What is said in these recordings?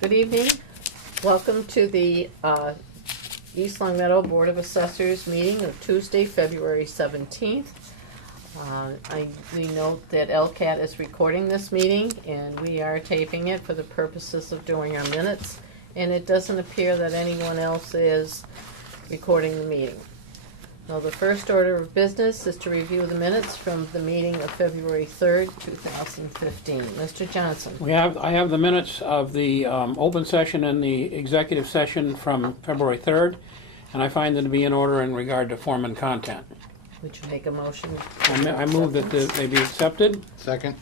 Good evening. Welcome to the East Long Meadow Board of Assessors meeting of Tuesday, February 17th. We note that LCAT is recording this meeting and we are taping it for the purposes of doing our minutes. And it doesn't appear that anyone else is recording the meeting. Now, the first order of business is to review the minutes from the meeting of February 3rd, 2015. Mr. Johnson. I have the minutes of the open session and the executive session from February 3rd, and I find them to be in order in regard to form and content. Would you make a motion? I move that they be accepted. Second?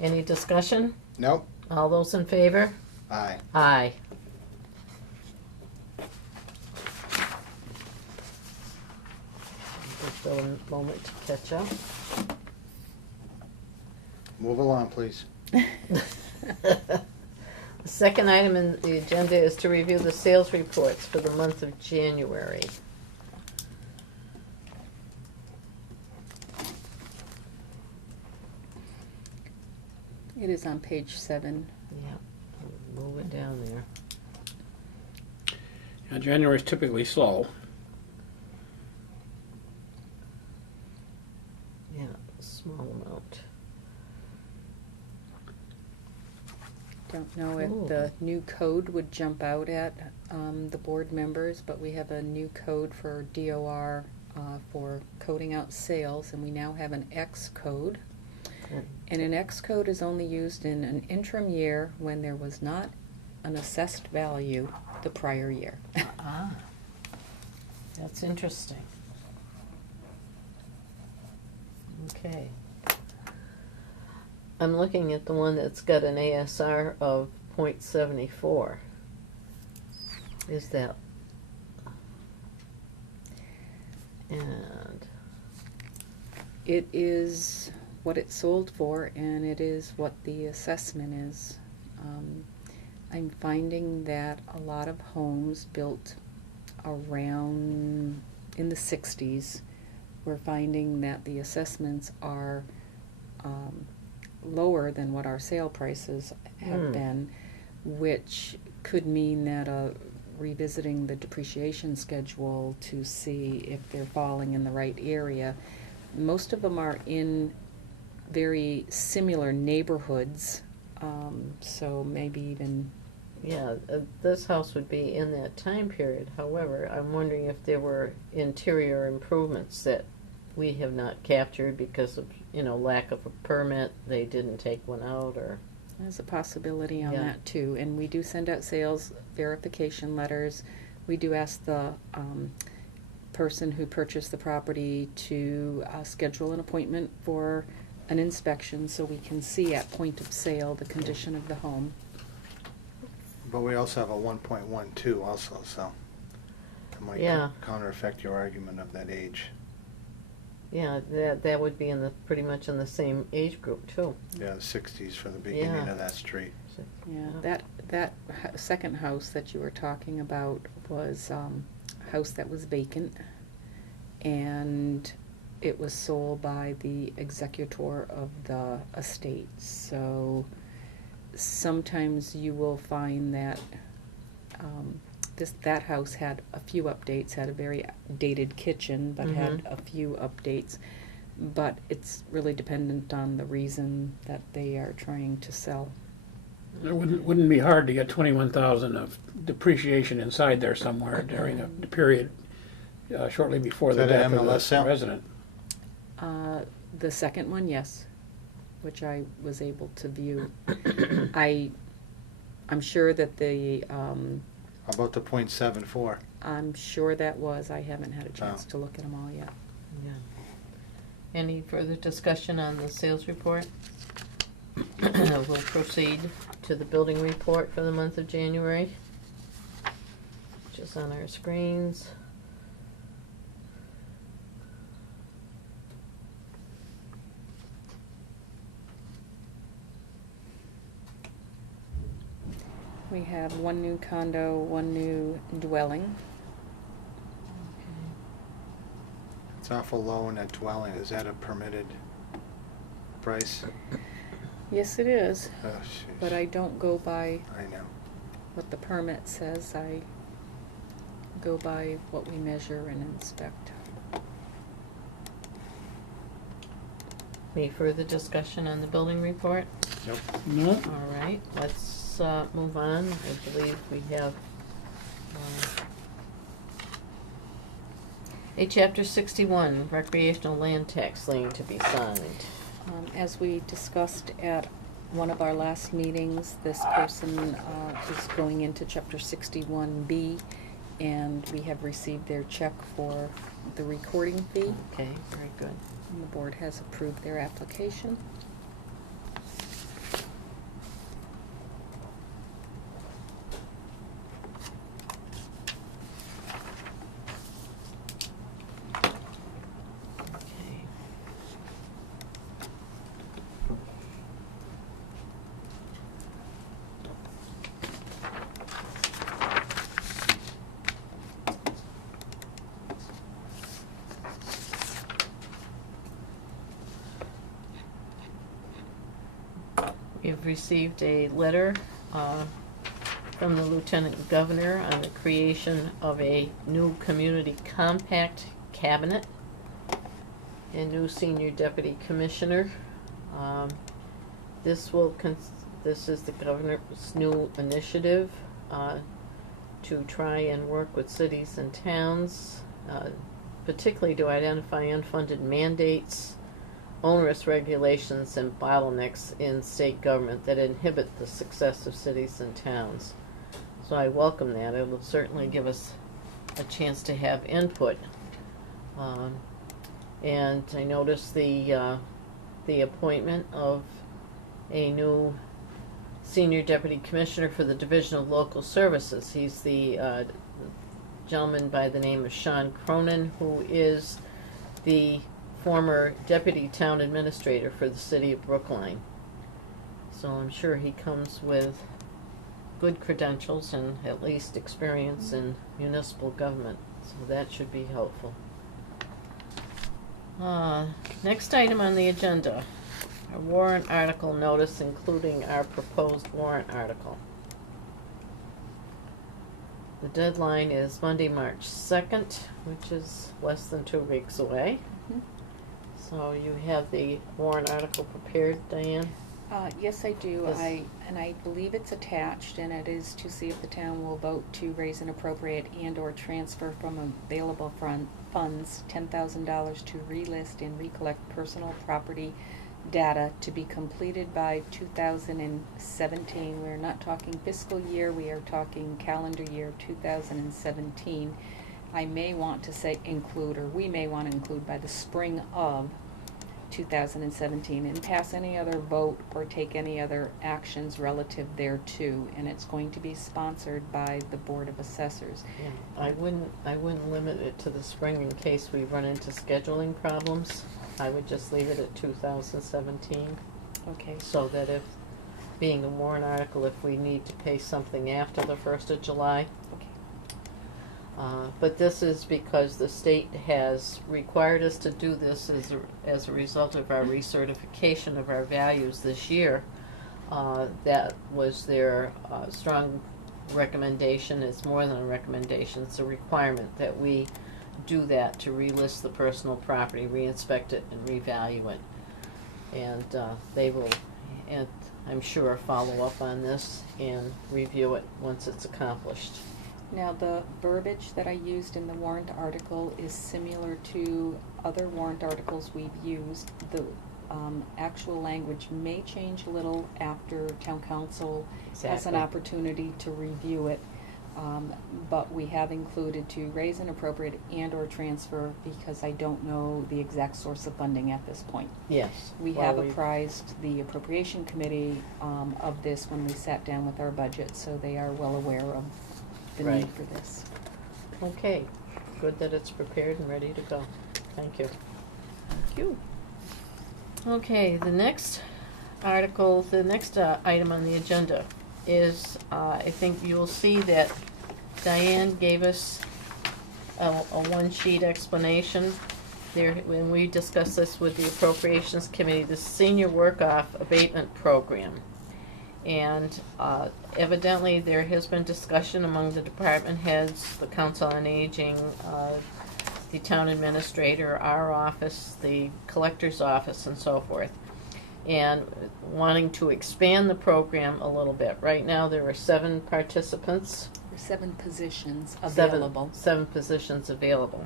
Any discussion? Nope. All those in favor? Aye. Aye. Just a moment to catch up. Move along, please. The second item in the agenda is to review the sales reports for the month of January. It is on page 7. Yeah, move it down there. January is typically slow. Yeah, small amount. Don't know if Ooh. the new code would jump out at the board members, but we have a new code for DOR for coding out sales, and we now have an X code. And an X code is only used in an interim year when there was not an assessed value the prior year. Ah, that's interesting. Okay. I'm looking at the one that's got an ASR of 0.74. Is that? And It is what it sold for, and it is what the assessment is. I'm finding that a lot of homes built around in the 60s, we're finding that the assessments are lower than what our sale prices have been, which could mean that revisiting the depreciation schedule to see if they're falling in the right area. Most of them are in very similar neighborhoods, so maybe even... yeah, this house would be in that time period. However, I'm wondering if there were interior improvements that we have not captured because of, lack of a permit. They didn't take one out, or... There's a possibility on Yeah. that too, and we do send out sales verification letters. We do ask the person who purchased the property to schedule an appointment for an inspection so we can see at point of sale the condition of the home. But we also have a 1.12 also, so that might Yeah. counter-effect your argument of that age. Yeah, that would be pretty much in the same age group too. Yeah, the 60s for the beginning Yeah. of that street. Yeah, that second house that you were talking about was a house that was vacant, and it was sold by the executor of the estate. So sometimes you will find that that house had a few updates, had a very dated kitchen, but had a few updates. But it's really dependent on the reason that they are trying to sell. It wouldn't be hard to get 21,000 of depreciation inside there somewhere during the period shortly before Is the that an death of MLS the sale? resident. The second one, yes, which I was able to view. I'm sure that How about the 0.74? I'm sure that was, I haven't had a chance to look at them all yet. Yeah. Any further discussion on the sales report? We'll proceed to the building report for the month of January, which is on our screens. We have one new condo, one new dwelling. It's awful low in that dwelling. Is that a permitted price? Yes, it is, Oh, jeez. but I don't go by I know. what the permit says. I go by what we measure and inspect. Any further discussion on the building report? Nope. No? All right, let's move on. I believe we have a Chapter 61 recreational land tax lien to be signed. As we discussed at one of our last meetings, this person is going into Chapter 61B, and we have received their check for the recording fee, Okay, very good. and the board has approved their application. Okay. We have received a letter from the Lieutenant Governor on the creation of a new community compact cabinet and new senior deputy commissioner. This is the governor's new initiative to try and work with cities and towns, particularly to identify unfunded mandates, onerous regulations, and bottlenecks in state government that inhibit the success of cities and towns. So I welcome that. It will certainly give us a chance to have input. And I noticed the appointment of a new senior deputy commissioner for the Division of Local Services. He's the gentleman by the name of Sean Cronin, who is the former deputy town administrator for the city of Brookline. So I'm sure he comes with good credentials and at least experience in municipal government, so that should be helpful. Next item on the agenda, a warrant article notice including our proposed warrant article. The deadline is Monday, March 2nd, which is less than 2 weeks away. Mhm. So you have the warrant article prepared, Diane? Yes, I do. Yes. I believe it's attached, and it is to see if the town will vote to raise and appropriate and/or transfer from available funds $10,000 to relist and recollect personal property data to be completed by 2017. We're not talking fiscal year, we are talking calendar year 2017. I may want to say include, or we may want to include by the spring of 2017, and pass any other vote or take any other actions relative thereto, and it's going to be sponsored by the Board of Assessors. Yeah, I wouldn't limit it to the spring in case we run into scheduling problems. I would just leave it at 2017, Okay. so that if, being a warrant article, if we need to pay something after the 1st of July. Okay. But this is because the state has required us to do this as a result of our recertification of our values this year. That was their strong recommendation. It's more than a recommendation, it's a requirement that we do that to relist the personal property, re-inspect it, and revalue it. And they will, and I'm sure, follow up on this and review it once it's accomplished. Now, the verbiage that I used in the warrant article is similar to other warrant articles we've used. The actual language may change a little after town council has an Exactly. opportunity to review it. But we have included to raise and appropriate and/or transfer, because I don't know the exact source of funding at this point. Yes. We well, have apprised the appropriation committee of this when we sat down with our budget, so they are well aware of the Right. need for this. Okay, good that it's prepared and ready to go. Thank you. Thank you. Okay, the next article, the next item on the agenda is, I think you'll see that Diane gave us a one-sheet explanation when we discussed this with the Appropriations Committee, the Senior Work-Off Abatement Program. And evidently, there has been discussion among the department heads, the Council on Aging, the town administrator, our office, the collector's office, and so forth, and wanting to expand the program a little bit. Right now, there are 7 participants. There's 7 positions Seven- available. 7 positions available.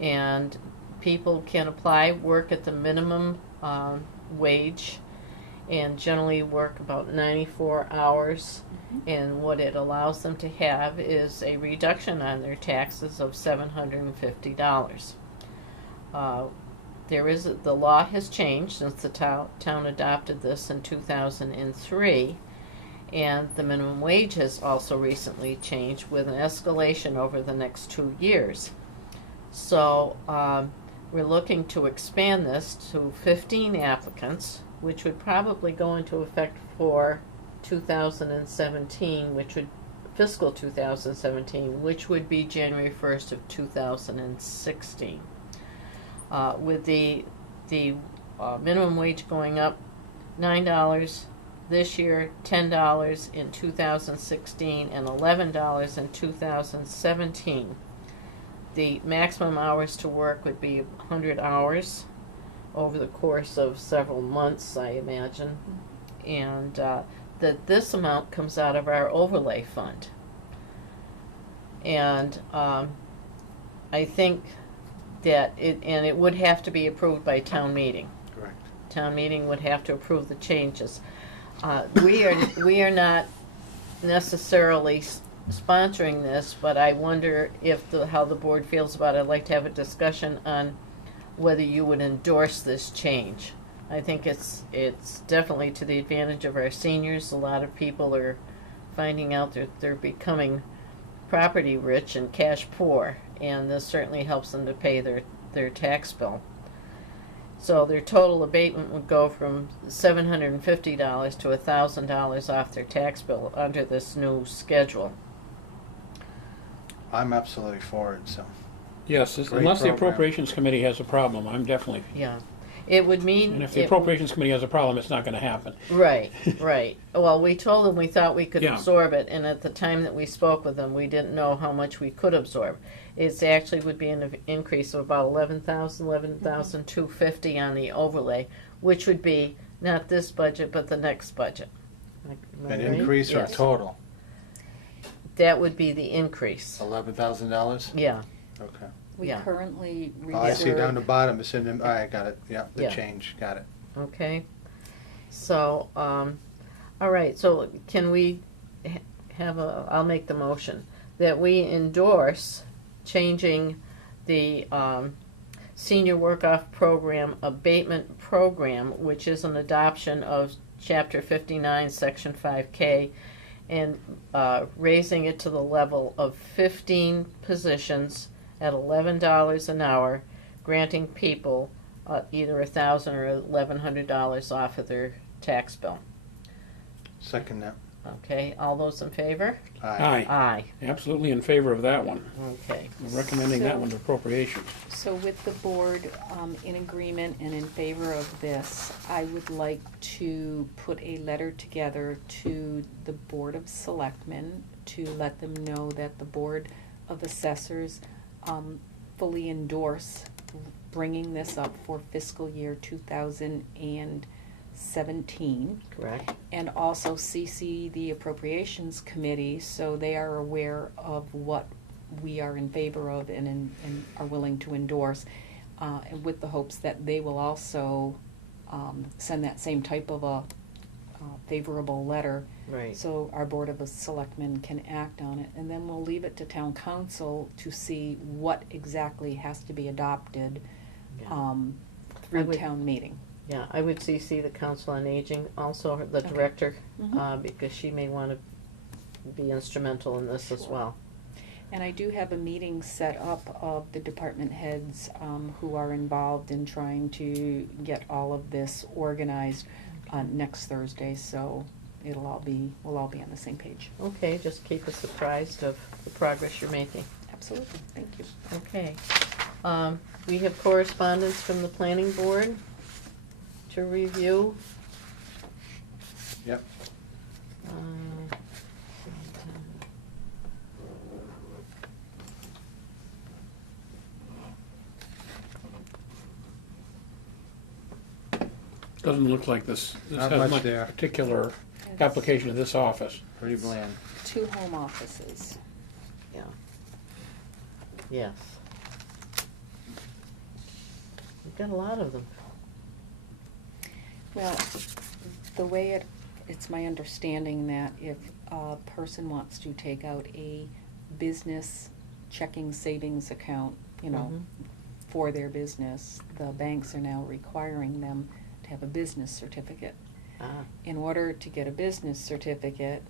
And people can apply, work at the minimum wage, and generally work about 94 hours. And what it allows them to have is a reduction on their taxes of $750. The law has changed since the town adopted this in 2003, and the minimum wage has also recently changed with an escalation over the next 2 years. So we're looking to expand this to 15 applicants, which would probably go into effect for 2017, fiscal 2017, which would be January 1st of 2016. With the minimum wage going up $9 this year, $10 in 2016, and $11 in 2017. The maximum hours to work would be 100 hours over the course of several months, I imagine, and that this amount comes out of our overlay fund. And I think that it would have to be approved by town meeting. Correct. Town meeting would have to approve the changes. We are not necessarily sponsoring this, but I wonder how the board feels about it. I'd like to have a discussion on whether you would endorse this change. I think it's definitely to the advantage of our seniors. A lot of people are finding out that they're becoming property rich and cash poor, and this certainly helps them to pay their tax bill. So their total abatement would go from $750 to $1,000 off their tax bill under this new schedule. I'm absolutely for it, so. Yes, Great unless the program. Appropriations Committee has a problem, I'm definitely, Yeah. It would mean... and if the Appropriations Committee has a problem, it's not gonna happen. Right, right. Well, we told them we thought we could Yeah. absorb it, and at the time that we spoke with them, we didn't know how much we could absorb. It actually would be an increase of about $11,250 on the overlay, which would be not this budget, but the next budget. Am I An right? increase or Yes. total? That would be the increase. $11,000? Yeah, Okay. We Yeah. currently Oh, I see down the reserve, bottom, it's in the, all right, got it, yeah, the Yeah. change, got it. okay. So, all right, so can we I'll make the motion, that we endorse changing the Senior Work-Off Program Abatement Program, which is an adoption of Chapter 59, Section 5K, and raising it to the level of 15 positions at $11 an hour, granting people either $1,000 or $1,100 off of their tax bill. Second that. Okay, all those in favor? Aye. Aye. Absolutely in favor of that one. Okay. We're recommending that So- one to Appropriations. so with the board in agreement and in favor of this, I would like to put a letter together to the Board of Selectmen to let them know that the Board of Assessors fully endorse bringing this up for fiscal year 2017. Correct. And also CC the Appropriations Committee so they are aware of what we are in favor of and are willing to endorse, and with the hopes that they will also send that same type of a favorable letter Right. so our Board of Selectmen can act on it. And then we'll leave it to Town Council to see what exactly has to be adopted Yeah. I through would- town meeting. Yeah, I would CC the Council on Aging, also the Okay. Director, Mhm. because she may want to be instrumental in this as Sure. well. And I do have a meeting set up of the department heads who are involved in trying to get all of this organized next Thursday, so we'll all be on the same page. Okay, just keep us apprised of the progress you're making. Absolutely, thank you. Okay. We have correspondence from the planning board to review. Yep. Doesn't look like this Not has much much there. particular application of this office. Pretty bland. 2 home offices. Yeah. Yes. We've got a lot of them. Well, the way it's my understanding that if a person wants to take out a business checking savings account, Mhm. for their business, the banks are now requiring them to have a business certificate. In order to get a business certificate,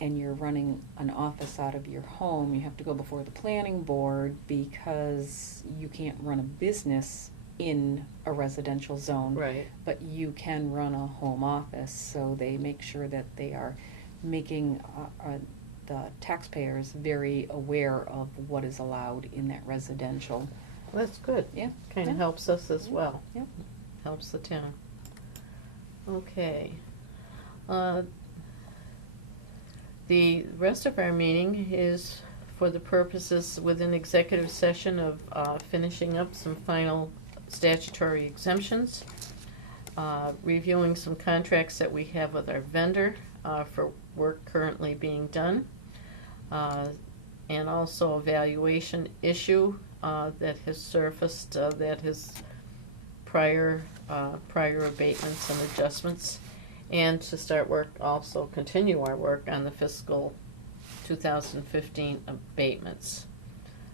and you're running an office out of your home, you have to go before the planning board because you can't run a business in a residential zone. Right. But you can run a home office, so they make sure that they are making the taxpayers very aware of what is allowed in that residential. Well, that's good. Yeah. Kind of Yeah. helps us as Yeah. well. Yep. Helps the town. Okay. The rest of our meeting is for the purposes within executive session of finishing up some final statutory exemptions, reviewing some contracts that we have with our vendor for work currently being done, and also a valuation issue that has surfaced that has prior abatements and adjustments, and to start work, also continue our work on the fiscal 2015 abatements.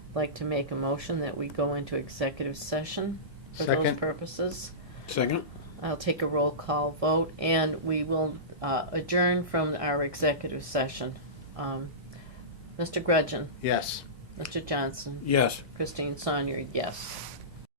I'd like to make a motion that we go into executive session for those Second. purposes. Second? I'll take a roll call vote, and we will adjourn from our executive session. Mr. Grudgeon, Yes. Mr. Johnson, Yes. Christine Saunier, yes.